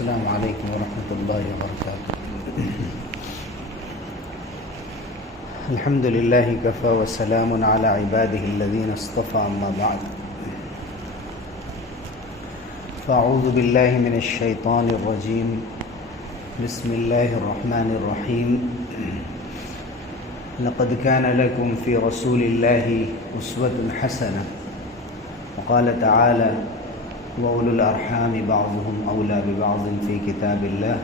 السلام علیکم ورحمۃ اللہ وبرکاتہ۔ الحمد للہ کفی وسلام علی عبادہ الذین اصطفى، اما بعد فاعوذ باللہ من الشیطان الرجیم، بسم اللہ الرحمن الرحیم۔ لقد كان لكم في رسول الله أسوة حسنة، وقال تعالى وأولو الأرحام بعضهم أولى ببعض في كتاب الله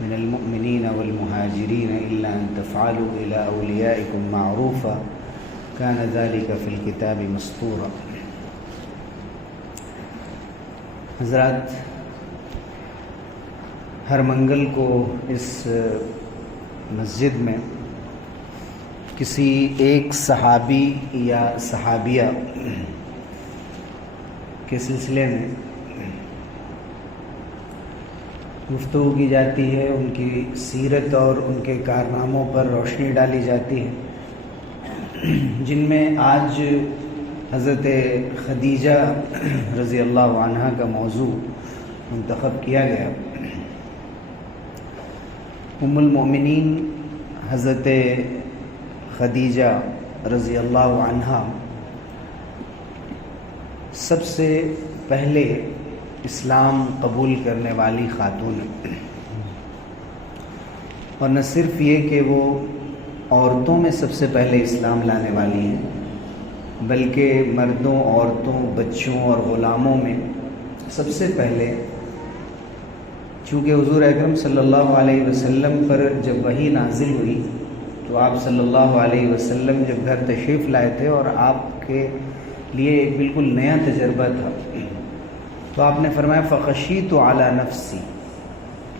من المؤمنين والمهاجرين إلا أن تفعلوا إلى أوليائكم معروفا كان ذلك في الكتاب مسطورا۔ حضرات، ہر منگل کو اس مسجد میں کسی ایک صحابی یا صحابیہ کے سلسلے میں گفتگو کی جاتی ہے، ان کی سیرت اور ان کے کارناموں پر روشنی ڈالی جاتی ہے، جن میں آج حضرت خدیجہ رضی اللہ عنہا کا موضوع منتخب کیا گیا۔ ام المؤمنین حضرت خدیجہ رضی اللہ عنہا سب سے پہلے اسلام قبول کرنے والی خاتون ہیں، اور نہ صرف یہ کہ وہ عورتوں میں سب سے پہلے اسلام لانے والی ہیں، بلکہ مردوں، عورتوں، بچوں اور غلاموں میں سب سے پہلے، چونکہ حضور اکرم صلی اللہ علیہ وسلم پر جب وحی نازل ہوئی تو آپ صلی اللہ علیہ وسلم جب گھر تشریف لائے تھے اور آپ کے لیے ایک بالکل نیا تجربہ تھا، تو آپ نے فرمایا فخشیت علی نفسی،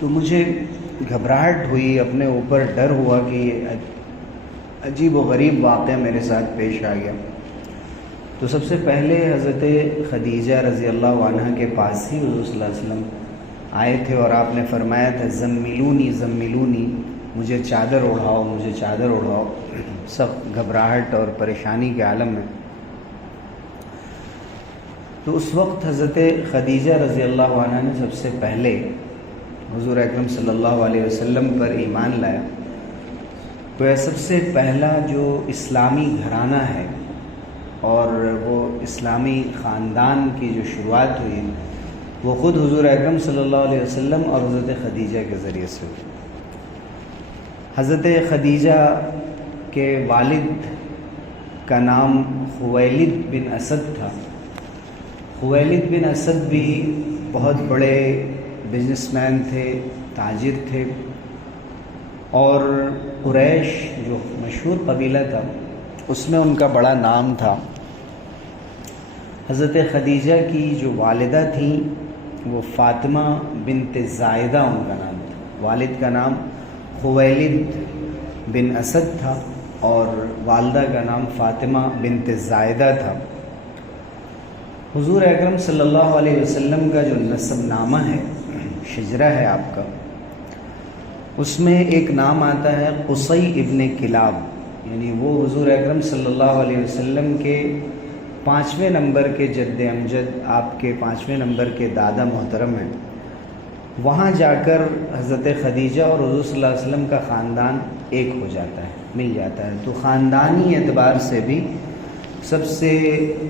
تو مجھے گھبراہٹ ہوئی، اپنے اوپر ڈر ہوا کہ یہ عجیب و غریب واقعہ میرے ساتھ پیش آ گیا۔ تو سب سے پہلے حضرت خدیجہ رضی اللہ عنہ کے پاس ہی حضور صلی اللہ علیہ وسلم آئے تھے اور آپ نے فرمایا تھا زملونی زملونی، مجھے چادر اڑاؤ، مجھے چادر اڑاؤ، سخت گھبراہٹ اور پریشانی کے عالم میں۔ تو اس وقت حضرت خدیجہ رضی اللہ عنہ نے سب سے پہلے حضور اکرم صلی اللہ علیہ وسلم پر ایمان لایا۔ تو یہ سب سے پہلا جو اسلامی گھرانہ ہے اور وہ اسلامی خاندان کی جو شروعات ہوئی وہ خود حضور اکرم صلی اللہ علیہ وسلم اور حضرت خدیجہ کے ذریعے سے ہوئی۔ حضرت خدیجہ کے والد کا نام خویلد بن اسد تھا۔ خویلد بن اسد بھی بہت بڑے بزنس مین تھے، تاجر تھے، اور قریش جو مشہور قبیلہ تھا اس میں ان کا بڑا نام تھا۔ حضرت خدیجہ کی جو والدہ تھیں وہ فاطمہ بنت زائدہ ان کا نام تھا۔ والد کا نام خویلد بن اسد تھا اور والدہ کا نام فاطمہ بنت زائدہ تھا۔ حضور اکرم صلی اللہ علیہ وسلم کا جو نسب نامہ ہے، شجرہ ہے آپ کا، اس میں ایک نام آتا ہے قصی ابن کلاب، یعنی وہ حضور اکرم صلی اللہ علیہ وسلم کے 5ویں نمبر کے جد امجد، آپ کے 5ویں نمبر کے دادا محترم ہیں۔ وہاں جا کر حضرت خدیجہ اور حضور صلی اللہ علیہ وسلم کا خاندان ایک ہو جاتا ہے، مل جاتا ہے۔ تو خاندانی اعتبار سے بھی سب سے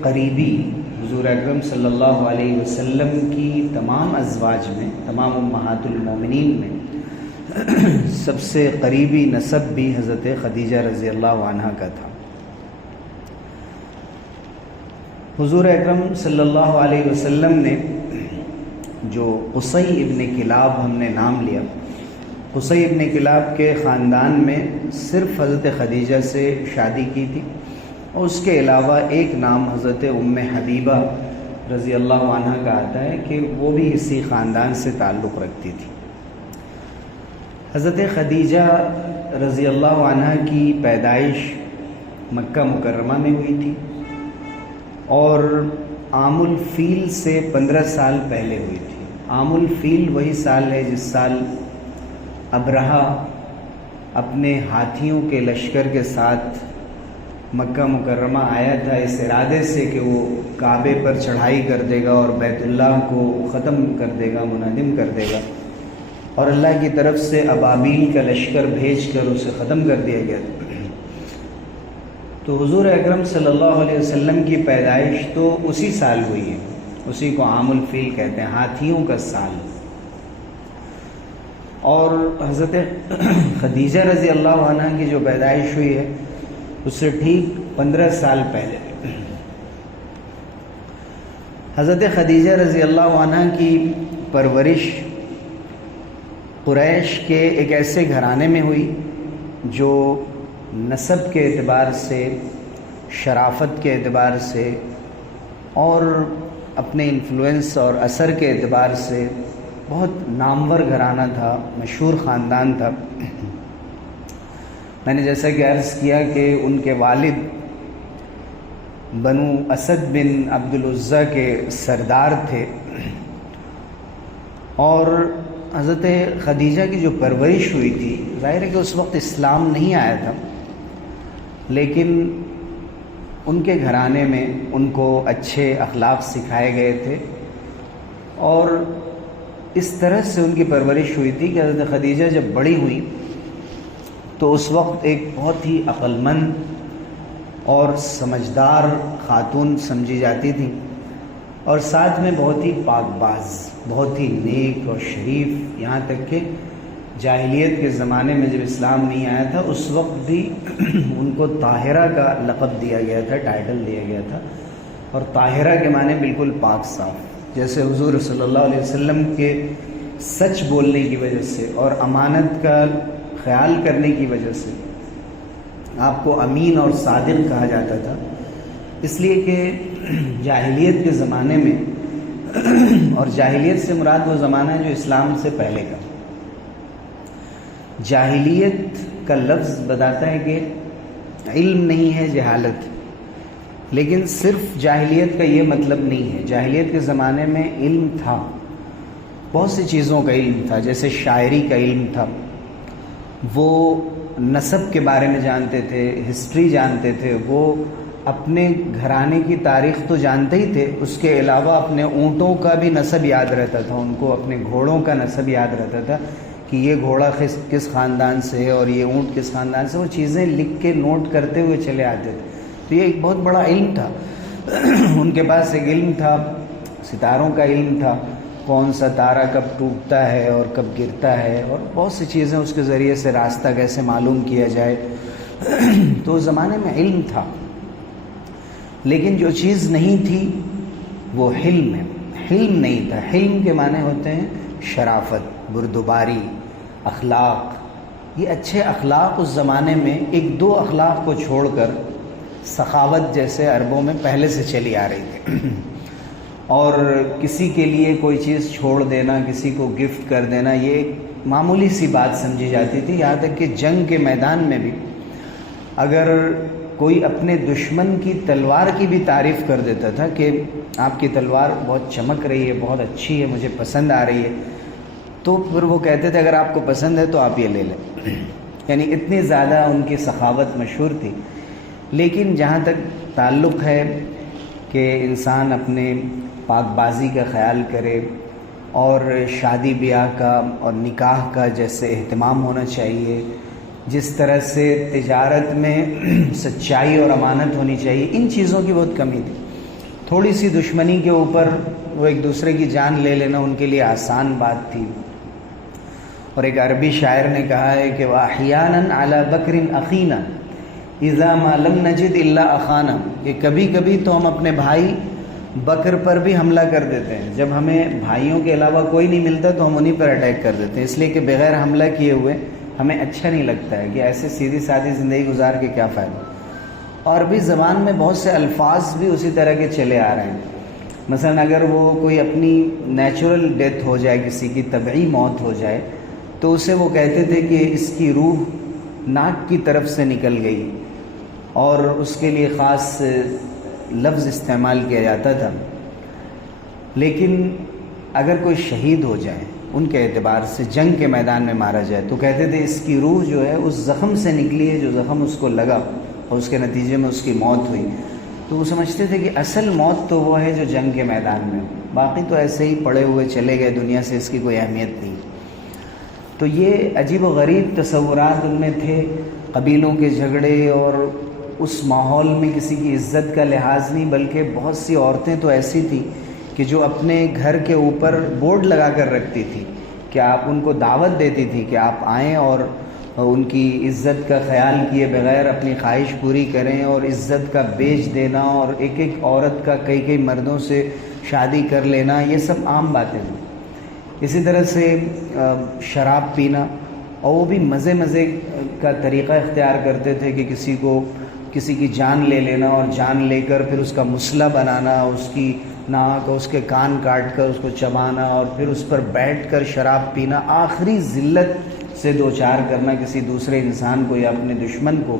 قریبی حضور اکرم صلی اللہ علیہ وسلم کی تمام ازواج میں، تمام امہات المومنین میں سب سے قریبی نسب بھی حضرت خدیجہ رضی اللہ عنہ کا تھا۔ حضور اکرم صلی اللہ علیہ وسلم نے جو قصی ابن کلاب ہم نے نام لیا، قصی ابن کلاب کے خاندان میں صرف حضرت خدیجہ سے شادی کی تھی، اور اس کے علاوہ ایک نام حضرت ام حبیبہ رضی اللہ عنہ کا آتا ہے کہ وہ بھی اسی خاندان سے تعلق رکھتی تھی۔ حضرت خدیجہ رضی اللہ عنہ کی پیدائش مکہ مکرمہ میں ہوئی تھی اور عام الفیل سے 15 سال پہلے ہوئی تھی۔ عام الفیل وہی سال ہے جس سال ابرہہ اپنے ہاتھیوں کے لشکر کے ساتھ مکہ مکرمہ آیا تھا، اس ارادے سے کہ وہ کعبے پر چڑھائی کر دے گا اور بیت اللہ کو ختم کر دے گا، منہدم کر دے گا، اور اللہ کی طرف سے ابابیل کا لشکر بھیج کر اسے ختم کر دیا گیا تھا۔ تو حضور اکرم صلی اللہ علیہ وسلم کی پیدائش تو اسی سال ہوئی ہے، اسی کو عام الفیل کہتے ہیں، ہاتھیوں کا سال۔ اور حضرت خدیجہ رضی اللہ عنہ کی جو پیدائش ہوئی ہے اس سے ٹھیک 15 سال پہلے حضرت خدیجہ رضی اللہ عنہ کی پرورش قریش کے ایک ایسے گھرانے میں ہوئی جو نسب کے اعتبار سے، شرافت کے اعتبار سے اور اپنے انفلوئنس اور اثر کے اعتبار سے بہت نامور گھرانہ تھا، مشہور خاندان تھا۔ میں نے جیسا کہ عرض کیا کہ ان کے والد بنو اسد بن عبد العزیٰ کے سردار تھے، اور حضرت خدیجہ کی جو پرورش ہوئی تھی، ظاہر ہے کہ اس وقت اسلام نہیں آیا تھا، لیکن ان کے گھرانے میں ان کو اچھے اخلاق سکھائے گئے تھے، اور اس طرح سے ان کی پرورش ہوئی تھی کہ حضرت خدیجہ جب بڑی ہوئی تو اس وقت ایک بہت ہی عقل مند اور سمجھدار خاتون سمجھی جاتی تھی، اور ساتھ میں بہت ہی پاک باز، بہت ہی نیک اور شریف، یہاں تک کہ جاہلیت کے زمانے میں جب اسلام نہیں آیا تھا اس وقت بھی ان کو طاہرہ کا لقب دیا گیا تھا، ٹائٹل دیا گیا تھا، اور طاہرہ کے معنی بالکل پاک صاف، جیسے حضور صلی اللہ علیہ وسلم کے سچ بولنے کی وجہ سے اور امانت کا خیال کرنے کی وجہ سے آپ کو امین اور صادق کہا جاتا تھا، اس لیے کہ جاہلیت کے زمانے میں، اور جاہلیت سے مراد وہ زمانہ ہے جو اسلام سے پہلے کا، جاہلیت کا لفظ بتاتا ہے کہ علم نہیں ہے، جہالت، لیکن صرف جاہلیت کا یہ مطلب نہیں ہے۔ جاہلیت کے زمانے میں علم تھا، بہت سی چیزوں کا علم تھا، جیسے شاعری کا علم تھا، وہ نسب کے بارے میں جانتے تھے، ہسٹری جانتے تھے، وہ اپنے گھرانے کی تاریخ تو جانتے ہی تھے، اس کے علاوہ اپنے اونٹوں کا بھی نسب یاد رہتا تھا، ان کو اپنے گھوڑوں کا نسب یاد رہتا تھا کہ یہ گھوڑا کس خاندان سے ہے اور یہ اونٹ کس خاندان سے، وہ چیزیں لکھ کے نوٹ کرتے ہوئے چلے آتے تھے۔ تو یہ ایک بہت بڑا علم تھا، ان کے پاس ایک علم تھا، ستاروں کا علم تھا، کون سا تارہ کب ٹوٹتا ہے اور کب گرتا ہے، اور بہت سی چیزیں اس کے ذریعے سے راستہ کیسے معلوم کیا جائے، تو اس زمانے میں علم تھا، لیکن جو چیز نہیں تھی وہ حلم ہے، حلم نہیں تھا۔ حلم کے معنی ہوتے ہیں شرافت، بردباری، اخلاق۔ یہ اچھے اخلاق اس زمانے میں ایک دو اخلاق کو چھوڑ کر سخاوت جیسے عربوں میں پہلے سے چلی آ رہی تھی، اور کسی کے لیے کوئی چیز چھوڑ دینا، کسی کو گفٹ کر دینا، یہ ایک معمولی سی بات سمجھی جاتی تھی، یہاں تک کہ جنگ کے میدان میں بھی اگر کوئی اپنے دشمن کی تلوار کی بھی تعریف کر دیتا تھا کہ آپ کی تلوار بہت چمک رہی ہے، بہت اچھی ہے، مجھے پسند آ رہی ہے، تو پھر وہ کہتے تھے اگر آپ کو پسند ہے تو آپ یہ لے لیں، یعنی اتنی زیادہ ان کی سخاوت مشہور تھی۔ لیکن جہاں تک تعلق ہے کہ انسان اپنے پاک بازی کا خیال کرے اور شادی بیاہ کا اور نکاح کا جیسے اہتمام ہونا چاہیے، جس طرح سے تجارت میں سچائی اور امانت ہونی چاہیے، ان چیزوں کی بہت کمی تھی۔ تھوڑی سی دشمنی کے اوپر وہ ایک دوسرے کی جان لے لینا ان کے لیے آسان بات تھی۔ اور ایک عربی شاعر نے کہا ہے کہ وَأَحْيَانًا عَلَى بَكْرٍ أَخِينَا اِذَا مَا لَمْ نَجِدْ إِلَّا أَخَانَا، کہ کبھی کبھی تو ہم اپنے بھائی بکر پر بھی حملہ کر دیتے ہیں، جب ہمیں بھائیوں کے علاوہ کوئی نہیں ملتا تو ہم انہی پر اٹیک کر دیتے ہیں، اس لیے کہ بغیر حملہ کیے ہوئے ہمیں اچھا نہیں لگتا ہے کہ ایسے سیدھی سادھی زندگی گزار کے کیا فائدہ۔ اور بھی زبان میں بہت سے الفاظ بھی اسی طرح کے چلے آ رہے ہیں، مثلا اگر وہ کوئی اپنی نیچرل ڈیتھ ہو جائے، کسی کی طبعی موت ہو جائے، تو اسے وہ کہتے تھے کہ اس کی روح ناک کی طرف سے نکل گئی، اور اس کے لیے خاص لفظ استعمال کیا جاتا تھا۔ لیکن اگر کوئی شہید ہو جائے ان کے اعتبار سے، جنگ کے میدان میں مارا جائے، تو کہتے تھے اس کی روح جو ہے اس زخم سے نکلی ہے جو زخم اس کو لگا اور اس کے نتیجے میں اس کی موت ہوئی۔ تو وہ سمجھتے تھے کہ اصل موت تو وہ ہے جو جنگ کے میدان میں، باقی تو ایسے ہی پڑے ہوئے چلے گئے دنیا سے، اس کی کوئی اہمیت نہیں۔ تو یہ عجیب و غریب تصورات ان میں تھے، قبیلوں کے جھگڑے، اور اس ماحول میں کسی کی عزت کا لحاظ نہیں، بلکہ بہت سی عورتیں تو ایسی تھیں کہ جو اپنے گھر کے اوپر بورڈ لگا کر رکھتی تھی کہ آپ ان کو دعوت دیتی تھی کہ آپ آئیں اور ان کی عزت کا خیال کیے بغیر اپنی خواہش پوری کریں، اور عزت کا بیچ دینا اور ایک ایک عورت کا کئی کئی مردوں سے شادی کر لینا، یہ سب عام باتیں ہیں۔ اسی طرح سے شراب پینا، اور وہ بھی مزے مزے کا طریقہ اختیار کرتے تھے کہ کسی کی جان لے لینا، اور جان لے کر پھر اس کا مسئلہ بنانا، اس کی ناک اور اس کے کان کاٹ کر اس کو چبانا، اور پھر اس پر بیٹھ کر شراب پینا، آخری ذلت سے دوچار کرنا کسی دوسرے انسان کو یا اپنے دشمن کو۔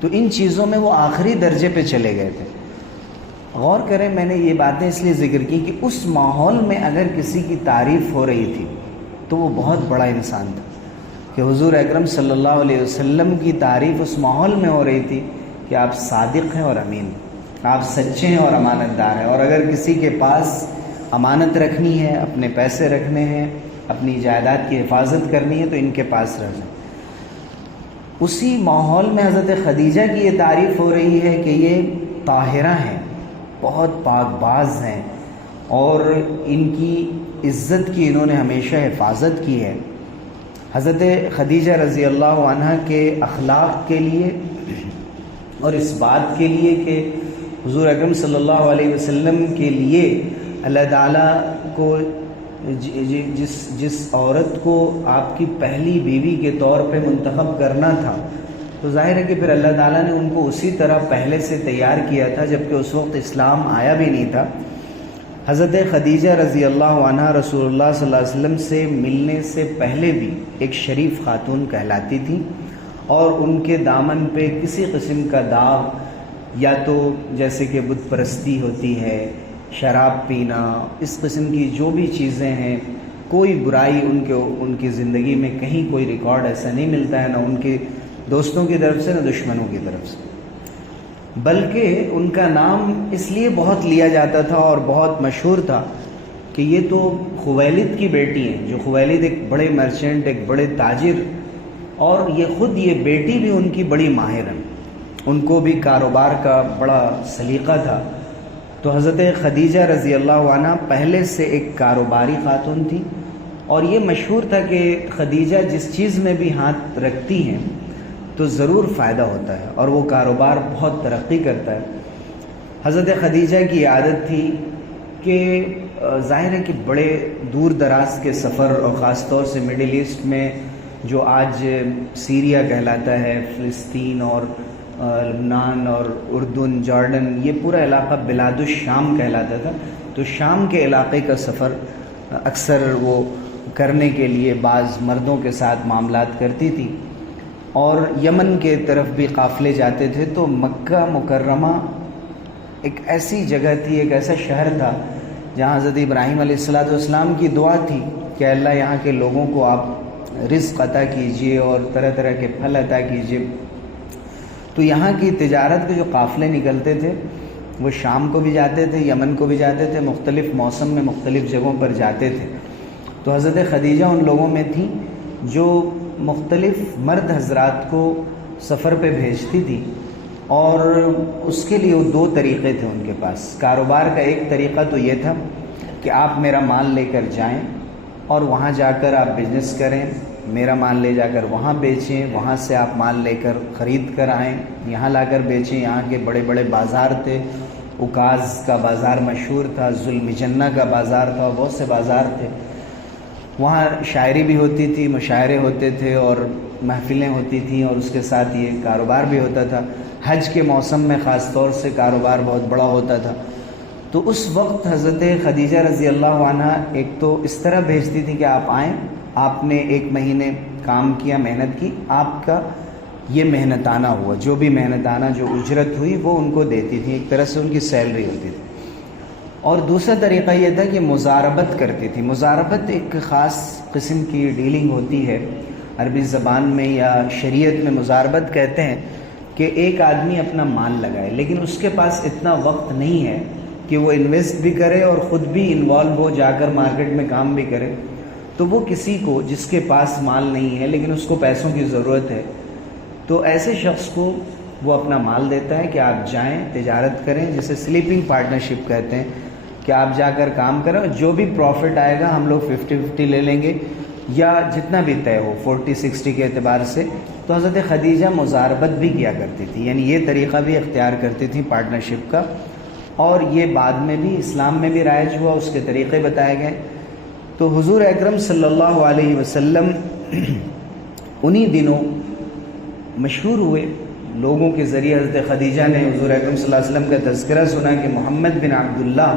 تو ان چیزوں میں وہ آخری درجے پہ چلے گئے تھے۔ غور کریں، میں نے یہ باتیں اس لیے ذکر کی کہ اس ماحول میں اگر کسی کی تعریف ہو رہی تھی تو وہ بہت بڑا انسان تھا، کہ حضور اکرم صلی اللہ علیہ وسلم کی تعریف اس ماحول میں ہو رہی تھی کہ آپ صادق ہیں اور امین، آپ سچے ہیں اور امانت دار ہیں، اور اگر کسی کے پاس امانت رکھنی ہے، اپنے پیسے رکھنے ہیں، اپنی جائیداد کی حفاظت کرنی ہے تو ان کے پاس رہ جائیں۔ اسی ماحول میں حضرت خدیجہ کی یہ تعریف ہو رہی ہے کہ یہ طاہرہ ہیں، بہت پاک باز ہیں، اور ان کی عزت کی انہوں نے ہمیشہ حفاظت کی ہے۔ حضرت خدیجہ رضی اللہ عنہ کے اخلاق کے لیے اور اس بات کے لیے کہ حضور اکرم صلی اللہ علیہ وسلم کے لیے اللہ تعالیٰ کو جس عورت کو آپ کی پہلی بیوی کے طور پہ منتخب کرنا تھا، تو ظاہر ہے کہ پھر اللہ تعالیٰ نے ان کو اسی طرح پہلے سے تیار کیا تھا، جبکہ اس وقت اسلام آیا بھی نہیں تھا۔ حضرت خدیجہ رضی اللہ عنہ رسول اللہ صلی اللہ علیہ وسلم سے ملنے سے پہلے بھی ایک شریف خاتون کہلاتی تھی، اور ان کے دامن پہ کسی قسم کا داغ، یا تو جیسے کہ بت پرستی ہوتی ہے، شراب پینا، اس قسم کی جو بھی چیزیں ہیں، کوئی برائی ان کی زندگی میں کہیں کوئی ریکارڈ ایسا نہیں ملتا ہے، نہ ان کے دوستوں کی طرف سے نہ دشمنوں کی طرف سے۔ بلکہ ان کا نام اس لیے بہت لیا جاتا تھا اور بہت مشہور تھا کہ یہ تو خویلد کی بیٹی ہیں، جو خویلد ایک بڑے مرچنٹ، ایک بڑے تاجر، اور یہ بیٹی بھی ان کی بڑی ماہر ہیں، ان کو بھی کاروبار کا بڑا سلیقہ تھا۔ تو حضرت خدیجہ رضی اللہ عنہ پہلے سے ایک کاروباری خاتون تھی، اور یہ مشہور تھا کہ خدیجہ جس چیز میں بھی ہاتھ رکھتی ہیں تو ضرور فائدہ ہوتا ہے، اور وہ کاروبار بہت ترقی کرتا ہے۔ حضرت خدیجہ کی عادت تھی کہ ظاہر ہے کہ بڑے دور دراز کے سفر، اور خاص طور سے مڈل ایسٹ میں جو آج سیریا کہلاتا ہے، فلسطین اور لبنان اور اردن، جارڈن، یہ پورا علاقہ بلاد الشام کہلاتا تھا۔ تو شام کے علاقے کا سفر اکثر وہ کرنے کے لیے بعض مردوں کے ساتھ معاملات کرتی تھی، اور یمن کے طرف بھی قافلے جاتے تھے۔ تو مکہ مکرمہ ایک ایسی جگہ تھی، ایک ایسا شہر تھا جہاں حضرت ابراہیم علیہ السلام کی دعا تھی کہ اللہ یہاں کے لوگوں کو آپ رزق عطا کیجئے اور طرح طرح کے پھل عطا کیجئے۔ تو یہاں کی تجارت کے جو قافلے نکلتے تھے وہ شام کو بھی جاتے تھے، یمن کو بھی جاتے تھے، مختلف موسم میں مختلف جگہوں پر جاتے تھے۔ تو حضرت خدیجہ ان لوگوں میں تھی جو مختلف مرد حضرات کو سفر پہ بھیجتی تھی، اور اس کے لیے وہ دو طریقے تھے ان کے پاس۔ کاروبار کا ایک طریقہ تو یہ تھا کہ آپ میرا مال لے کر جائیں اور وہاں جا کر آپ بزنس کریں، میرا مال لے جا کر وہاں بیچیں، وہاں سے آپ مال لے کر خرید کر آئیں، یہاں لا کر بیچیں۔ یہاں کے بڑے بڑے بازار تھے، عکاظ کا بازار مشہور تھا، ذوالمجنہ کا بازار تھا، بہت سے بازار تھے۔ وہاں شاعری بھی ہوتی تھی، مشاعرے ہوتے تھے اور محفلیں ہوتی تھیں، اور اس کے ساتھ یہ کاروبار بھی ہوتا تھا۔ حج کے موسم میں خاص طور سے کاروبار بہت بڑا ہوتا تھا۔ تو اس وقت حضرت خدیجہ رضی اللہ عنہ ایک تو اس طرح بھیجتی تھی کہ آپ آئیں، آپ نے 1 مہینے کام کیا، محنت کی، آپ کا یہ محنتانہ ہوا، جو بھی محنتانہ جو اجرت ہوئی وہ ان کو دیتی تھی، ایک طرح سے ان کی سیلری ہوتی تھی۔ اور دوسرا طریقہ یہ تھا کہ مزاربت کرتی تھی۔ مزاربت ایک خاص قسم کی ڈیلنگ ہوتی ہے عربی زبان میں، یا شریعت میں مزاربت کہتے ہیں کہ ایک آدمی اپنا مال لگائے لیکن اس کے پاس اتنا وقت نہیں ہے کہ وہ انویسٹ بھی کرے اور خود بھی انوالو ہو، جا کر مارکیٹ میں کام بھی کرے، تو وہ کسی کو جس کے پاس مال نہیں ہے لیکن اس کو پیسوں کی ضرورت ہے، تو ایسے شخص کو وہ اپنا مال دیتا ہے کہ آپ جائیں تجارت کریں، جسے سلیپنگ پارٹنرشپ کہتے ہیں، کہ آپ جا کر کام کریں اور جو بھی پروفٹ آئے گا ہم لوگ 50-50 لے لیں گے یا جتنا بھی طے ہو 40-60 کے اعتبار سے۔ تو حضرت خدیجہ مزاربت بھی کیا کرتی تھی، یعنی یہ طریقہ بھی اختیار کرتی تھی پارٹنرشپ کا، اور یہ بعد میں بھی اسلام میں بھی رائج ہوا، اس کے طریقے بتائے گئے۔ تو حضور اکرم صلی اللہ علیہ وسلم انہی دنوں مشہور ہوئے، لوگوں کے ذریعے حضرت خدیجہ نے حضور اکرم صلی اللہ علیہ وسلم کا تذکرہ سنا کہ محمد بن عبداللہ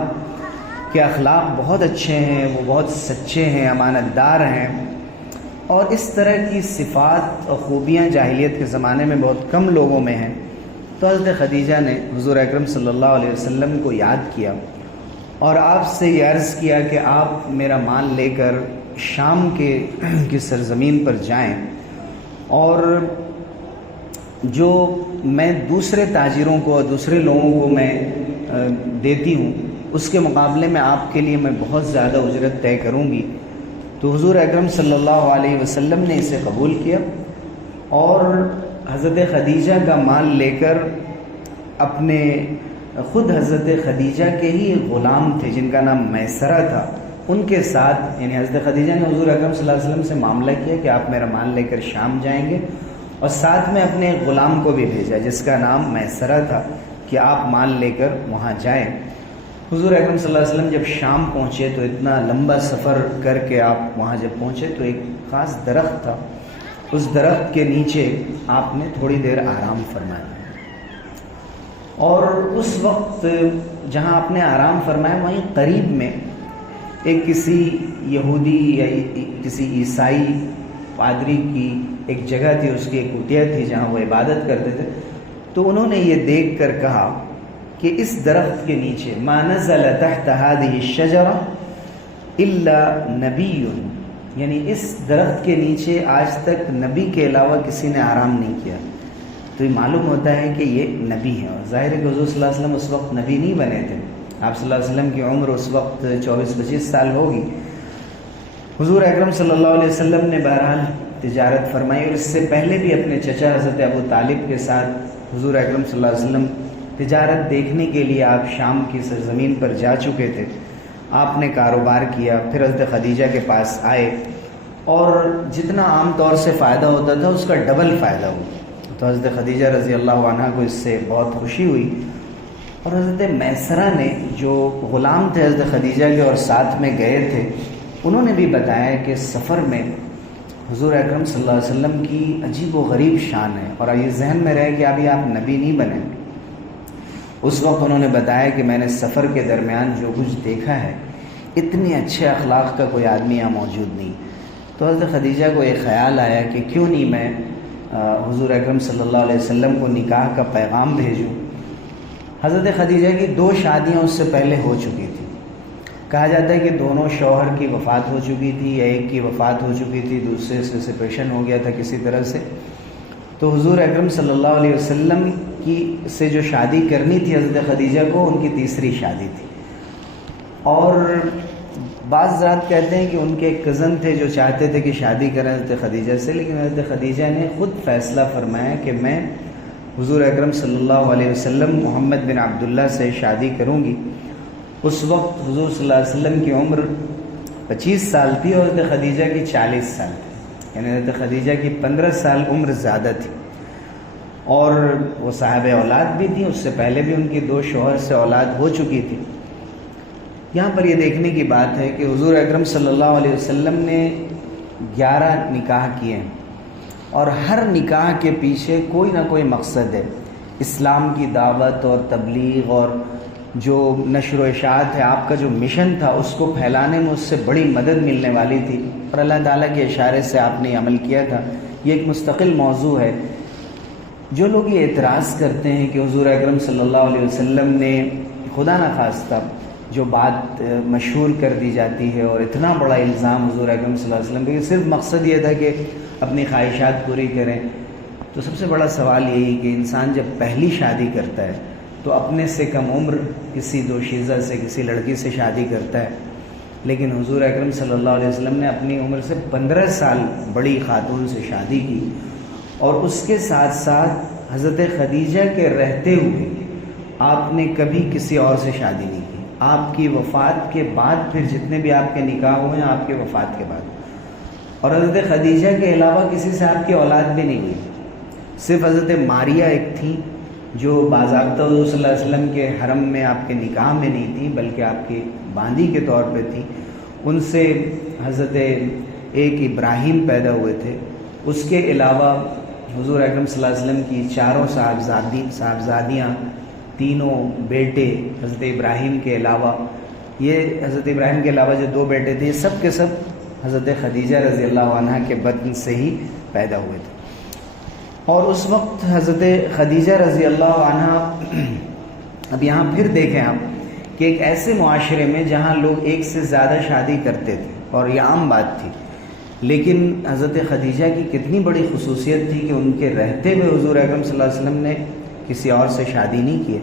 کے اخلاق بہت اچھے ہیں، وہ بہت سچے ہیں، امانت دار ہیں، اور اس طرح کی صفات اور خوبیاں جاہلیت کے زمانے میں بہت کم لوگوں میں ہیں۔ تو حضرت خدیجہ نے حضور اکرم صلی اللہ علیہ وسلم کو یاد کیا اور آپ سے یہ عرض کیا کہ آپ میرا مال لے کر شام کی سرزمین پر جائیں، اور جو میں دوسرے تاجروں کو اور دوسرے لوگوں کو میں دیتی ہوں اس کے مقابلے میں آپ کے لیے میں بہت زیادہ اجرت طے کروں گی۔ تو حضور اکرم صلی اللہ علیہ وسلم نے اسے قبول کیا اور حضرت خدیجہ کا مال لے کر اپنے خود حضرت خدیجہ کے ہی غلام تھے جن کا نام میسرہ تھا، ان کے ساتھ، یعنی حضرت خدیجہ نے حضور اکرم صلی اللہ علیہ وسلم سے معاملہ کیا کہ آپ میرا مال لے کر شام جائیں گے، اور ساتھ میں اپنے ایک غلام کو بھی بھیجا جس کا نام میسرہ تھا کہ آپ مال لے کر وہاں جائیں۔ حضور اکرم صلی اللہ علیہ وسلم جب شام پہنچے تو اتنا لمبا سفر کر کے آپ وہاں جب پہنچے تو ایک خاص درخت تھا، اس درخت کے نیچے آپ نے تھوڑی دیر آرام فرمایا، اور اس وقت جہاں آپ نے آرام فرمایا وہیں قریب میں ایک کسی یہودی یا کسی عیسائی پادری کی ایک جگہ تھی، اس کی ایک کٹیا تھی جہاں وہ عبادت کرتے تھے۔ تو انہوں نے یہ دیکھ کر کہا کہ اس درخت کے نیچے ما نزل تحت هذه الشجرة الا نبی، یعنی اس درخت کے نیچے آج تک نبی کے علاوہ کسی نے آرام نہیں کیا۔ تو یہ معلوم ہوتا ہے کہ یہ نبی ہے، اور ظاہر ہے کہ حضور صلی اللہ علیہ وسلم اس وقت نبی نہیں بنے تھے، آپ صلی اللہ علیہ وسلم کی عمر اس وقت 24-25 سال ہوگی۔ حضور اکرم صلی اللہ علیہ وسلم نے بہرحال تجارت فرمائی، اور اس سے پہلے بھی اپنے چچا حضرت ابو طالب کے ساتھ حضور اکرم صلی اللہ علیہ وسلم تجارت دیکھنے کے لیے آپ شام کی سرزمین پر جا چکے تھے۔ آپ نے کاروبار کیا، پھر حضرت خدیجہ کے پاس آئے، اور جتنا عام طور سے فائدہ ہوتا تھا اس کا ڈبل فائدہ ہوا۔ تو حضرت خدیجہ رضی اللہ عنہ کو اس سے بہت خوشی ہوئی، اور حضرت میسرہ نے جو غلام تھے حضرت خدیجہ کے اور ساتھ میں گئے تھے، انہوں نے بھی بتایا کہ سفر میں حضور اکرم صلی اللہ علیہ وسلم کی عجیب و غریب شان ہے، اور یہ ذہن میں رہے کہ ابھی آپ نبی نہیں بنے۔ اس وقت انہوں نے بتایا کہ میں نے سفر کے درمیان جو کچھ دیکھا ہے، اتنے اچھے اخلاق کا کوئی آدمی یہاں موجود نہیں۔ تو حضرت خدیجہ کو ایک خیال آیا کہ کیوں نہیں میں حضور اکرم صلی اللہ علیہ وسلم کو نکاح کا پیغام بھیجوں۔ حضرت خدیجہ کی 2 شادیاں اس سے پہلے ہو چکی تھی، کہا جاتا ہے کہ دونوں شوہر کی وفات ہو چکی تھی، یا ایک کی وفات ہو چکی تھی، دوسرے سے سپریشن ہو گیا تھا کسی طرح سے۔ تو حضور اکرم صلی اللہ علیہ وسلم کی سے جو شادی کرنی تھی حضرت خدیجہ کو، ان کی تیسری شادی تھی، اور بعض حضرات کہتے ہیں کہ ان کے ایک کزن تھے جو چاہتے تھے کہ شادی کریں حضرت خدیجہ سے، لیکن حضرت خدیجہ نے خود فیصلہ فرمایا کہ میں حضور اکرم صلی اللہ علیہ وسلم محمد بن عبداللہ سے شادی کروں گی۔ اس وقت حضور صلی اللہ علیہ وسلم کی عمر 25 سال تھی اور حضرت خدیجہ کی 40 سال تھی، یعنی حضرت خدیجہ کی 15 سال عمر زیادہ تھی، اور وہ صاحب اولاد بھی تھی، اس سے پہلے بھی ان کی 2 شوہر سے اولاد ہو چکی تھی۔ یہاں پر یہ دیکھنے کی بات ہے کہ حضور اکرم صلی اللہ علیہ وسلم نے 11 نکاح کیے ہیں، اور ہر نکاح کے پیچھے کوئی نہ کوئی مقصد ہے۔ اسلام کی دعوت اور تبلیغ اور جو نشر و اشاعت ہے، آپ کا جو مشن تھا اس کو پھیلانے میں اس سے بڑی مدد ملنے والی تھی، اور اللہ تعالیٰ کے اشارے سے آپ نے عمل کیا تھا۔ یہ ایک مستقل موضوع ہے۔ جو لوگ یہ اعتراض کرتے ہیں کہ حضور اکرم صلی اللہ علیہ وسلم نے خدا نخواستہ جو بات مشہور کر دی جاتی ہے، اور اتنا بڑا الزام حضور اکرم صلی اللہ علیہ وسلم کا کہ صرف مقصد یہ تھا کہ اپنی خواہشات پوری کریں، تو سب سے بڑا سوال یہی کہ انسان جب پہلی شادی کرتا ہے تو اپنے سے کم عمر کسی دوشیزہ سے، کسی لڑکی سے شادی کرتا ہے، لیکن حضور اکرم صلی اللہ علیہ وسلم نے اپنی عمر سے 15 سال بڑی خاتون سے شادی کی، اور اس کے ساتھ ساتھ حضرت خدیجہ کے رہتے ہوئے آپ نے کبھی کسی اور سے شادی نہیں کی۔ آپ کی وفات کے بعد پھر جتنے بھی آپ کے نکاح ہوئے ہیں آپ کے وفات کے بعد، اور حضرت خدیجہ کے علاوہ کسی سے آپ کی اولاد بھی نہیں ہوئی، صرف حضرت ماریہ ایک تھی جو باضابطہ حضور صلی اللہ علیہ وسلم کے حرم میں آپ کے نکاح میں نہیں تھی بلکہ آپ کی باندی کے طور پہ تھی، ان سے حضرت ایک ابراہیم پیدا ہوئے تھے۔ اس کے علاوہ حضور اکرم صلی اللہ علیہ وسلم کی چاروں صاحبزادیاں، تینوں بیٹے حضرت ابراہیم کے علاوہ، یہ حضرت ابراہیم کے علاوہ جو 2 بیٹے تھے، یہ سب کے سب حضرت خدیجہ رضی اللہ عنہا کے بطن سے ہی پیدا ہوئے تھے۔ اور اس وقت حضرت خدیجہ رضی اللہ عنہا، اب یہاں پھر دیکھیں آپ کہ ایک ایسے معاشرے میں جہاں لوگ ایک سے زیادہ شادی کرتے تھے اور یہ عام بات تھی، لیکن حضرت خدیجہ کی کتنی بڑی خصوصیت تھی کہ ان کے رہتے ہوئے حضور اکرم صلی اللہ علیہ وسلم نے کسی اور سے شادی نہیں کی،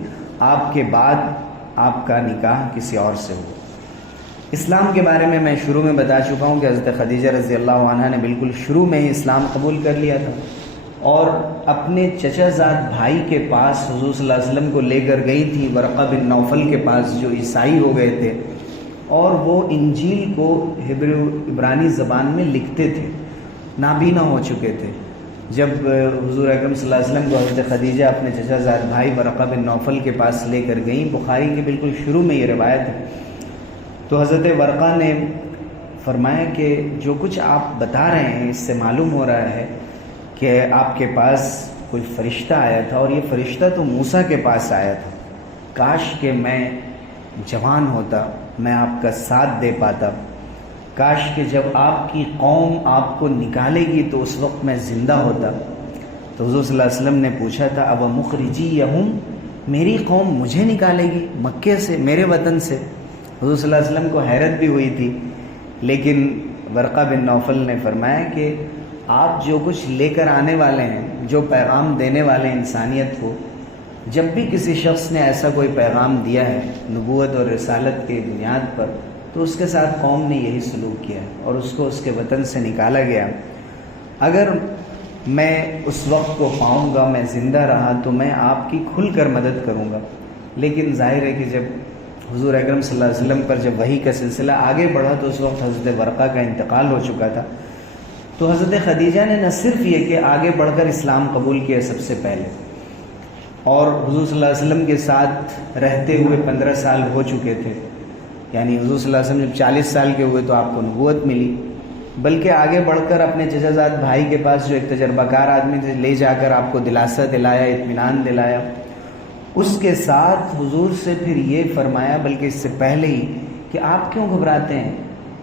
آپ کے بعد آپ کا نکاح کسی اور سے ہوا۔ اسلام کے بارے میں شروع میں بتا چکا ہوں کہ حضرت خدیجہ رضی اللہ عنہا نے بالکل شروع میں ہی اسلام قبول کر لیا تھا، اور اپنے چچا زاد بھائی کے پاس حضور صلی اللہ علیہ وسلم کو لے کر گئی تھی، ورقہ بن نوفل کے پاس جو عیسائی ہو گئے تھے، اور وہ انجیل کو عبرانی زبان میں لکھتے تھے، نابینا ہو چکے تھے۔ جب حضور اکرم صلی اللہ علیہ وسلم کو حضرت خدیجہ اپنے چچا زاد بھائی ورقہ بن نوفل کے پاس لے کر گئیں، بخاری کے بالکل شروع میں یہ روایت ہے، تو حضرت ورقہ نے فرمایا کہ جو کچھ آپ بتا رہے ہیں اس سے معلوم ہو رہا ہے کہ آپ کے پاس کوئی فرشتہ آیا تھا، اور یہ فرشتہ تو موسیٰ کے پاس آیا تھا، کاش کہ میں جوان ہوتا، میں آپ کا ساتھ دے پاتا، کاش کہ جب آپ کی قوم آپ کو نکالے گی تو اس وقت میں زندہ ہوتا۔ تو حضور صلی اللہ علیہ وسلم نے پوچھا تھا، اب مخرجیہم، میری قوم مجھے نکالے گی مکے سے، میرے وطن سے؟ حضور صلی اللہ علیہ وسلم کو حیرت بھی ہوئی تھی، لیکن ورقہ بن نوفل نے فرمایا کہ آپ جو کچھ لے کر آنے والے ہیں، جو پیغام دینے والے ہیں انسانیت کو، جب بھی کسی شخص نے ایسا کوئی پیغام دیا ہے نبوت اور رسالت کی بنیاد پر، تو اس کے ساتھ قوم نے یہی سلوک کیا اور اس کو اس کے وطن سے نکالا گیا۔ اگر میں اس وقت کو پاؤں گا، میں زندہ رہا، تو میں آپ کی کھل کر مدد کروں گا۔ لیکن ظاہر ہے کہ جب حضور اکرم صلی اللہ علیہ وسلم پر جب وحی کا سلسلہ آگے بڑھا تو اس وقت حضرت ورقہ کا انتقال ہو چکا تھا، تو حضرت خدیجہ نے نہ صرف یہ کہ آگے بڑھ کر اسلام قبول کیا سب سے پہلے، اور حضور صلی اللہ علیہ وسلم کے ساتھ رہتے ہوئے 15 سال ہو چکے تھے، یعنی حضور صلی اللہ علیہ وسلم جب 40 سال کے ہوئے تو آپ کو نبوت ملی، بلکہ آگے بڑھ کر اپنے چچا زاد بھائی کے پاس جو ایک تجربہ کار آدمی تھے، لے جا کر آپ کو دلاسا دلایا، اطمینان دلایا۔ اس کے ساتھ حضور سے پھر یہ فرمایا، بلکہ اس سے پہلے ہی، کہ آپ کیوں گھبراتے ہیں؟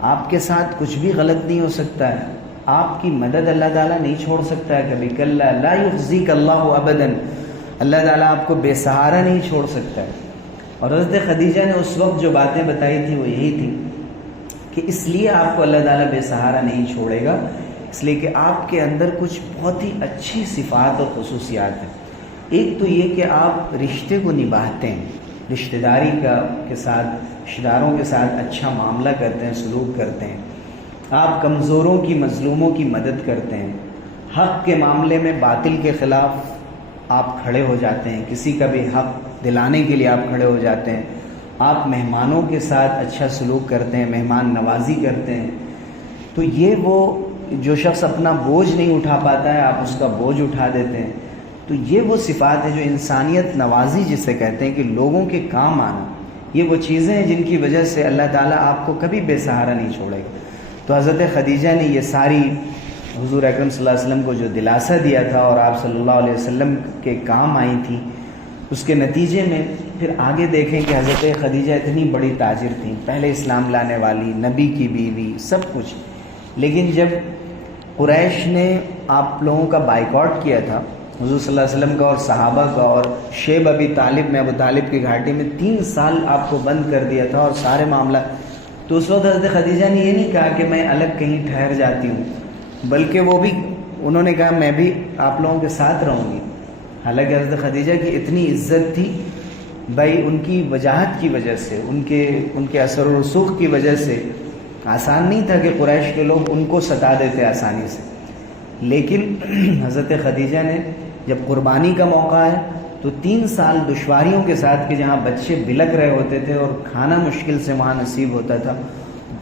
آپ کے ساتھ کچھ بھی غلط نہیں ہو سکتا ہے، آپ کی مدد اللہ تعالیٰ نہیں چھوڑ سکتا ہے کبھی، کلا لا یخزیک اللہ ابدا، اللہ تعالیٰ آپ کو بے سہارا نہیں چھوڑ سکتا ہے۔ اور حضرت خدیجہ نے اس وقت جو باتیں بتائی تھی وہ یہی تھی کہ اس لیے آپ کو اللہ تعالیٰ بے سہارا نہیں چھوڑے گا، اس لیے کہ آپ کے اندر کچھ بہت ہی اچھی صفات اور خصوصیات ہیں۔ ایک تو یہ کہ آپ رشتے کو نبھاتے ہیں، رشتہ داری کے ساتھ، رشتہ داروں کے ساتھ اچھا معاملہ کرتے ہیں، سلوک کرتے ہیں، آپ کمزوروں کی، مظلوموں کی مدد کرتے ہیں، حق کے معاملے میں باطل کے خلاف آپ کھڑے ہو جاتے ہیں، کسی کا بھی حق دلانے کے لیے آپ کھڑے ہو جاتے ہیں، آپ مہمانوں کے ساتھ اچھا سلوک کرتے ہیں، مہمان نوازی کرتے ہیں۔ تو یہ وہ جو شخص اپنا بوجھ نہیں اٹھا پاتا ہے، آپ اس کا بوجھ اٹھا دیتے ہیں۔ تو یہ وہ صفات ہیں جو انسانیت نوازی جسے کہتے ہیں، کہ لوگوں کے کام آنا، یہ وہ چیزیں ہیں جن کی وجہ سے اللہ تعالیٰ آپ کو کبھی بے سہارا نہیں چھوڑے گا۔ تو حضرت خدیجہ نے یہ ساری حضور اکرم صلی اللہ علیہ وسلم کو جو دلاسا دیا تھا اور آپ صلی اللہ علیہ وسلم کے کام آئی تھی، اس کے نتیجے میں پھر آگے دیکھیں کہ حضرت خدیجہ اتنی بڑی تاجر تھیں، پہلے اسلام لانے والی، نبی کی بیوی، سب کچھ، لیکن جب قریش نے آپ لوگوں کا بائیکاٹ کیا تھا، حضور صلی اللہ علیہ وسلم کا اور صحابہ کا، اور شیب ابی طالب میں، ابو طالب کی گھاٹی میں 3 سال آپ کو بند کر دیا تھا اور سارے معاملہ، تو اس وقت حضرت خدیجہ نے یہ نہیں کہا کہ میں الگ کہیں ٹھہر جاتی ہوں، بلکہ وہ بھی انہوں نے کہا میں بھی آپ لوگوں کے ساتھ رہوں گی. حالانکہ حضرت خدیجہ کی اتنی عزت تھی بھائی ان کی وجاہت کی وجہ سے، ان کے اثر و رسوخ کی وجہ سے آسان نہیں تھا کہ قریش کے لوگ ان کو ستا دیتے آسانی سے. لیکن حضرت خدیجہ نے جب قربانی کا موقع ہے تو 3 سال دشواریوں کے ساتھ کہ جہاں بچے بلک رہے ہوتے تھے اور کھانا مشکل سے وہاں نصیب ہوتا تھا،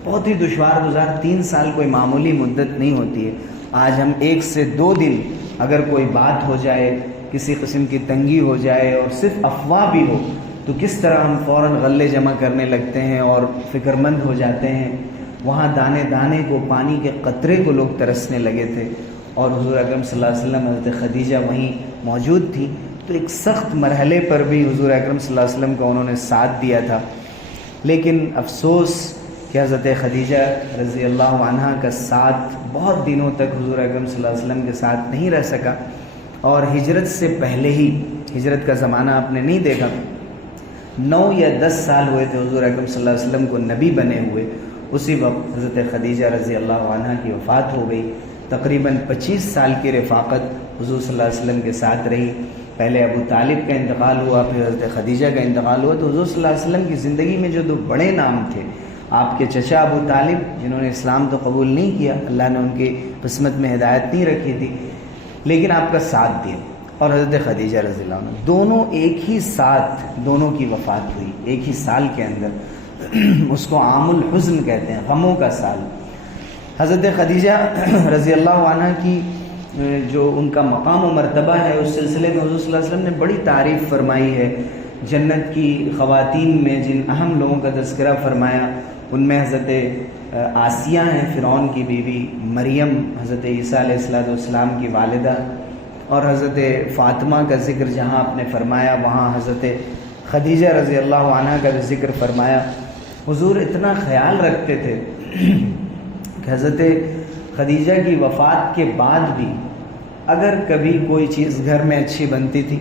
بہت ہی دشوار گزار 3 سال کوئی معمولی مدت نہیں ہوتی ہے. آج ہم 1 سے 2 دن اگر کوئی بات ہو جائے، کسی قسم کی تنگی ہو جائے اور صرف افواہ بھی ہو تو کس طرح ہم فوراً غلے جمع کرنے لگتے ہیں اور فکر مند ہو جاتے ہیں. وہاں دانے دانے کو، پانی کے قطرے کو لوگ ترسنے لگے تھے، اور حضور اکرم صلی اللہ علیہ وسلم حضرت خدیجہ وہیں موجود تھی. تو ایک سخت مرحلے پر بھی حضور اکرم صلی اللہ علیہ وسلم کا انہوں نے ساتھ دیا تھا. لیکن افسوس کہ حضرت خدیجہ رضی اللہ عنہا کا ساتھ بہت دنوں تک حضور اکرم صلی اللہ علیہ وسلم کے ساتھ نہیں رہ سکا، اور ہجرت سے پہلے ہی، ہجرت کا زمانہ آپ نے نہیں دیکھا، 9 یا 10 سال ہوئے تھے حضور اکرم صلی اللہ علیہ وسلم کو نبی بنے ہوئے، اسی وقت حضرت خدیجہ رضی اللہ عنہا کی وفات ہو گئی. تقریباً 25 سال کی رفاقت حضور صلی اللہ علیہ وسلم کے ساتھ رہی. پہلے ابو طالب کا انتقال ہوا، پھر حضرت خدیجہ کا انتقال ہوا. تو حضور صلی اللہ علیہ وسلم کی زندگی میں جو 2 بڑے نام تھے، آپ کے چچا ابو طالب جنہوں نے اسلام تو قبول نہیں کیا، اللہ نے ان کی قسمت میں ہدایت نہیں رکھی تھی، لیکن آپ کا ساتھ دیا، اور حضرت خدیجہ رضی اللہ عنہ، دونوں ایک ہی ساتھ، دونوں کی وفات ہوئی ایک ہی سال کے اندر. اس کو عام الحزن کہتے ہیں، غموں کا سال. حضرت خدیجہ رضی اللہ عنہ کی جو ان کا مقام و مرتبہ ہے، اس سلسلے میں حضور صلی اللہ علیہ وسلم نے بڑی تعریف فرمائی ہے. جنت کی خواتین میں جن اہم لوگوں کا تذکرہ فرمایا، ان میں حضرت آسیہ ہیں، فرعون کی بیوی، مریم حضرت عیسیٰ علیہ السلام کی والدہ، اور حضرت فاطمہ کا ذکر جہاں آپ نے فرمایا وہاں حضرت خدیجہ رضی اللہ عنہ کا بھی ذکر فرمایا. حضور اتنا خیال رکھتے تھے کہ حضرت خدیجہ کی وفات کے بعد بھی اگر کبھی کوئی چیز گھر میں اچھی بنتی تھی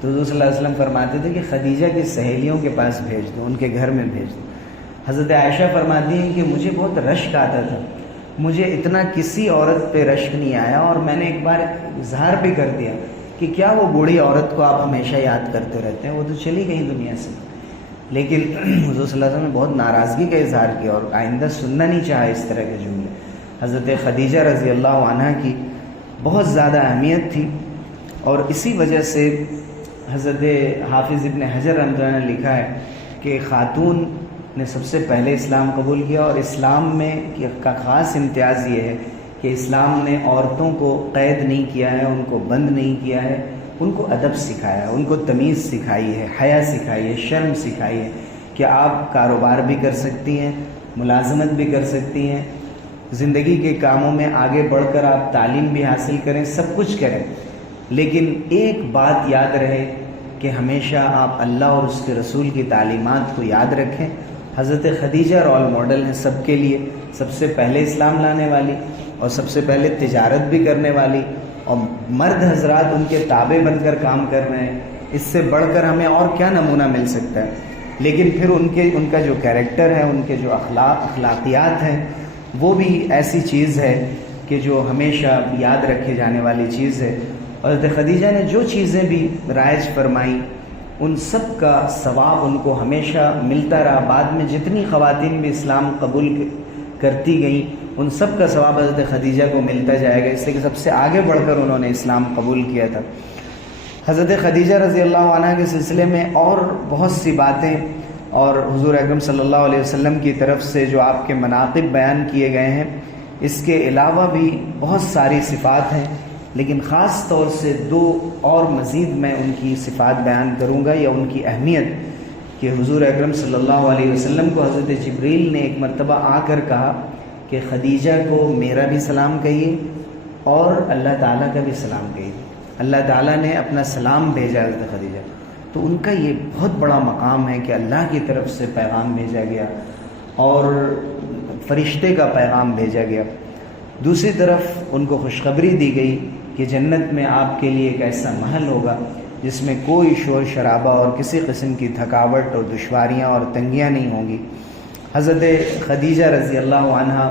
تو حضور صلی اللہ علیہ وسلم فرماتے تھے کہ خدیجہ کی سہیلیوں کے پاس بھیج دو، ان کے گھر میں بھیج دو. حضرت عائشہ فرماتی ہیں کہ مجھے بہت رشک آتا تھا، مجھے اتنا کسی عورت پہ رشک نہیں آیا، اور میں نے ایک بار اظہار بھی کر دیا کہ کیا وہ بوڑھی عورت کو آپ ہمیشہ یاد کرتے رہتے ہیں، وہ تو چلی گئی دنیا سے. لیکن حضور صلی اللہ علیہ وسلم نے بہت ناراضگی کا اظہار کیا اور آئندہ سننا نہیں چاہا اس طرح کے جملے. حضرت خدیجہ رضی اللہ عنہ کی بہت زیادہ اہمیت تھی، اور اسی وجہ سے حضرت حافظ ابن حجر رحمۃ اللہ نے لکھا ہے کہ خاتون نے سب سے پہلے اسلام قبول کیا، اور اسلام میں کا خاص امتیاز یہ ہے کہ اسلام نے عورتوں کو قید نہیں کیا ہے، ان کو بند نہیں کیا ہے، ان کو ادب سکھایا ہے، ان کو تمیز سکھائی ہے، حیا سکھائی ہے، شرم سکھائی ہے کہ آپ کاروبار بھی کر سکتی ہیں، ملازمت بھی کر سکتی ہیں، زندگی کے کاموں میں آگے بڑھ کر آپ تعلیم بھی حاصل کریں، سب کچھ کریں، لیکن ایک بات یاد رہے کہ ہمیشہ آپ اللہ اور اس کے رسول کی تعلیمات کو یاد رکھیں. حضرت خدیجہ رول ماڈل ہیں سب کے لیے، سب سے پہلے اسلام لانے والی اور سب سے پہلے تجارت بھی کرنے والی، اور مرد حضرات ان کے تابع بن کر کام کر رہے ہیں. اس سے بڑھ کر ہمیں اور کیا نمونہ مل سکتا ہے؟ لیکن پھر ان کا جو کیریکٹر ہے، ان کے جو اخلاقیات ہیں، وہ بھی ایسی چیز ہے کہ جو ہمیشہ یاد رکھے جانے والی چیز ہے. حضرت خدیجہ نے جو چیزیں بھی رائج فرمائی، ان سب کا ثواب ان کو ہمیشہ ملتا رہا. بعد میں جتنی خواتین بھی اسلام قبول کرتی گئیں، ان سب کا ثواب حضرت خدیجہ کو ملتا جائے گا، اس لیے کہ سب سے آگے بڑھ کر انہوں نے اسلام قبول کیا تھا. حضرت خدیجہ رضی اللہ عنہ کے سلسلے میں اور بہت سی باتیں، اور حضور اکرم صلی اللہ علیہ وسلم کی طرف سے جو آپ کے مناقب بیان کیے گئے ہیں، اس کے علاوہ بھی بہت ساری صفات ہیں، لیکن خاص طور سے 2 اور مزید میں ان کی صفات بیان کروں گا، یا ان کی اہمیت، کہ حضور اکرم صلی اللہ علیہ وسلم کو حضرت جبریل نے ایک مرتبہ آ کر کہا کہ خدیجہ کو میرا بھی سلام کہیے اور اللہ تعالیٰ کا بھی سلام کہیے. اللہ تعالیٰ نے اپنا سلام بھیجا حضرت خدیجہ، تو ان کا یہ بہت بڑا مقام ہے کہ اللہ کی طرف سے پیغام بھیجا گیا اور فرشتے کا پیغام بھیجا گیا. دوسری طرف ان کو خوشخبری دی گئی کہ جنت میں آپ کے لیے ایک ایسا محل ہوگا جس میں کوئی شور شرابہ اور کسی قسم کی تھکاوٹ اور دشواریاں اور تنگیاں نہیں ہوں گی. حضرت خدیجہ رضی اللہ عنہ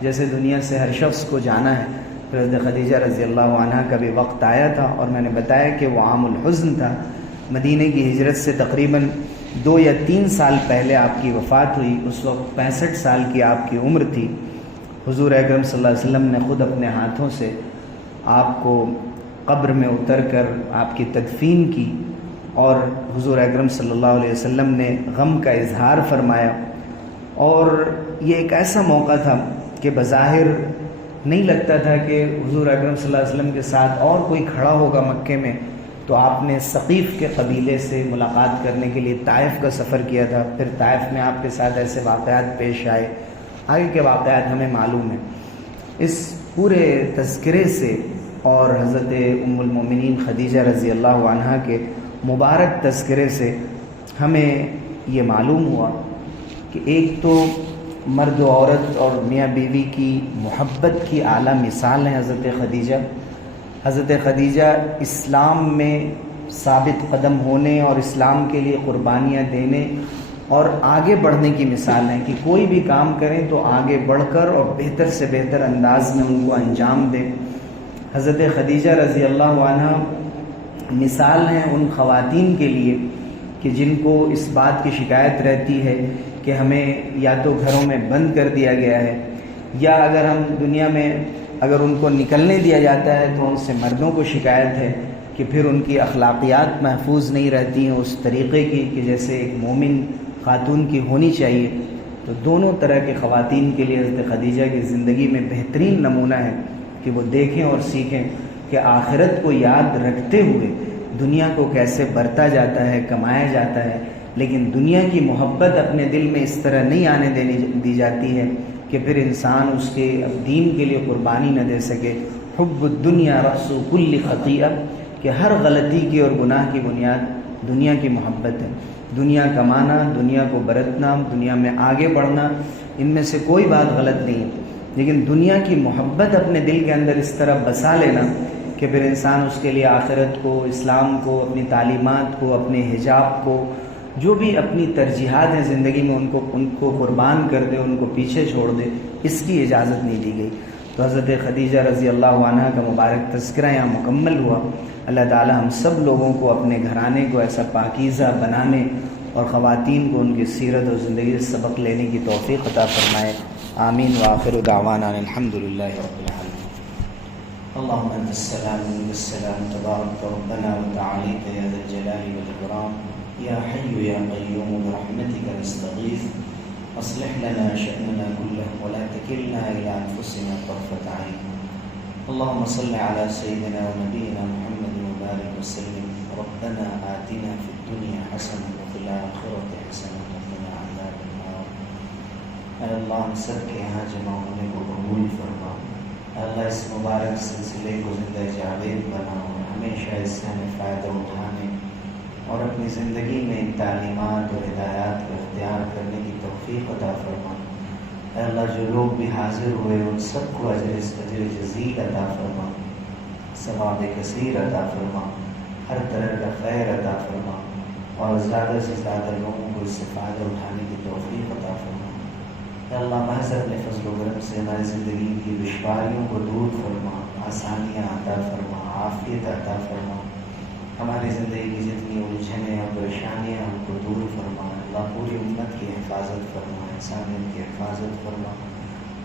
جیسے دنیا سے ہر شخص کو جانا ہے، حضرت خدیجہ رضی اللہ عنہ کا بھی وقت آیا تھا، اور میں نے بتایا کہ وہ عام الحزن تھا۔ مدینہ کی ہجرت سے تقریباً 2 یا 3 سال پہلے آپ کی وفات ہوئی۔ اس وقت 65 سال کی آپ کی عمر تھی۔ حضور اکرم صلی اللہ علیہ وسلم نے خود اپنے ہاتھوں سے آپ کو قبر میں اتر کر آپ کی تدفین کی، اور حضور اکرم صلی اللہ علیہ وسلم نے غم کا اظہار فرمایا۔ اور یہ ایک ایسا موقع تھا کہ بظاہر نہیں لگتا تھا کہ حضور اکرم صلی اللہ علیہ وسلم کے ساتھ اور کوئی کھڑا ہوگا مکے میں، تو آپ نے ثقیف کے قبیلے سے ملاقات کرنے کے لیے طائف کا سفر کیا تھا۔ پھر طائف میں آپ کے ساتھ ایسے واقعات پیش آئے، آگے کے واقعات ہمیں معلوم ہیں۔ اس پورے تذکرے سے اور حضرت ام المومنین خدیجہ رضی اللہ عنہا کے مبارک تذکرے سے ہمیں یہ معلوم ہوا کہ ایک تو مرد و عورت اور میاں بیوی کی محبت کی اعلیٰ مثال ہے حضرت خدیجہ۔ حضرت خدیجہ اسلام میں ثابت قدم ہونے اور اسلام کے لیے قربانیاں دینے اور آگے بڑھنے کی مثال ہیں کہ کوئی بھی کام کریں تو آگے بڑھ کر اور بہتر سے بہتر انداز میں ان کو انجام دیں۔ حضرت خدیجہ رضی اللہ عنہ مثال ہیں ان خواتین کے لیے کہ جن کو اس بات کی شکایت رہتی ہے کہ ہمیں یا تو گھروں میں بند کر دیا گیا ہے، یا اگر ہم دنیا میں اگر ان کو نکلنے دیا جاتا ہے تو ان سے مردوں کو شکایت ہے کہ پھر ان کی اخلاقیات محفوظ نہیں رہتی ہیں اس طریقے کی کہ جیسے ایک مومن خاتون کی ہونی چاہیے۔ تو دونوں طرح کے خواتین کے لیے حضرت خدیجہ کی زندگی میں بہترین نمونہ ہے کہ وہ دیکھیں اور سیکھیں کہ آخرت کو یاد رکھتے ہوئے دنیا کو کیسے برتا جاتا ہے، کمایا جاتا ہے، لیکن دنیا کی محبت اپنے دل میں اس طرح نہیں آنے دی جاتی ہے کہ پھر انسان اس کے دین کے لیے قربانی نہ دے سکے۔ حب الدنیا رأس کل خطیئہ، کہ ہر غلطی کی اور گناہ کی بنیاد دنیا کی محبت ہے۔ دنیا کمانا، دنیا کو برتنا، دنیا میں آگے بڑھنا، ان میں سے کوئی بات غلط نہیں ہے، لیکن دنیا کی محبت اپنے دل کے اندر اس طرح بسا لینا کہ پھر انسان اس کے لیے آخرت کو، اسلام کو، اپنی تعلیمات کو، اپنے حجاب کو، جو بھی اپنی ترجیحات ہیں زندگی میں ان کو قربان کر دے، ان کو پیچھے چھوڑ دے، اس کی اجازت نہیں دی گئی۔ تو حضرت خدیجہ رضی اللہ عنہ کا مبارک تذکرہ یہاں مکمل ہوا۔ اللہ تعالی ہم سب لوگوں کو اپنے گھرانے کو ایسا پاکیزہ بنانے اور خواتین کو ان کی سیرت اور زندگی سے سبق لینے کی توفیق عطا فرمائے۔ آمین وآخر دعوانا الحمد للہ رب العالمین۔ اللهم انت السلام ومنك السلام تبارك ربنا وتعاليت يا ذا الجلال والاكرام يا حي يا قيوم برحمتك نستغيث اصلح لنا شأننا كله ولا تكلنا الى انفسنا طرفة عين اللهم صل على سيدنا ونبينا محمد وبارك وسلم ربنا آتنا في الدنيا حسنة وفي الآخرة حسنة وقنا عذاب النار۔ اے اللہ ہم سب کے یہاں جمع ہونے کو قبول فرما۔ اللہ اس مبارک سلسلے کو زندہ جاوید بنا اور ہمیشہ اس سے ہمیں فائدہ اٹھانے اور اپنی زندگی میں ان تعلیمات اور ہدایات کو اختیار کرنے کی توفیق عطا فرما۔ اے اللہ جو لوگ بھی حاضر ہوئے ان سب کو اجر جزیل عطا فرما، ثواب کثیر عطا فرما، ہر طرح کا خیر عطا فرما، اور زیادہ سے زیادہ لوگوں کو اس سے فائدہ اٹھانے کی توفیق عطا فرما۔ اے اللہ محض اپنے فضل و کرم سے ہماری زندگی کی دشواریوں کو دور فرما، آسانیاں عطا فرما، عافیت عطا فرما، ہماری زندگی کی جتنی الجھنیں اور پریشانیاں ہم کو دور فرما۔ اللہ پوری امت کی حفاظت فرما، انسانیت کی حفاظت فرما،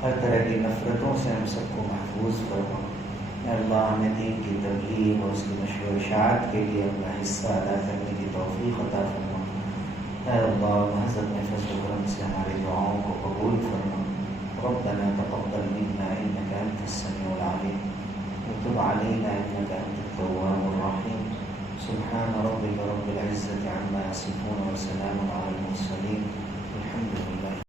ہر طرح کی نفرتوں سے ہم سب کو محفوظ فرما۔ اے اللہ ہمیں دین کی تبلیغ اور اس کی نشر و اشاعت کے لیے اپنا حصہ ادا کرنے کی توفیق عطا فرما۔ اے اللہ محض اپنے فضل و کرم سے ہماری دعاؤں کو قبول فرما۔ ربنا تقبل منا انك انت السميع العليم وتب علينا انك انت التواب الرحيم۔ سبحان ربك رب العزة عما يصفون وسلام على المرسلين الحمد لله۔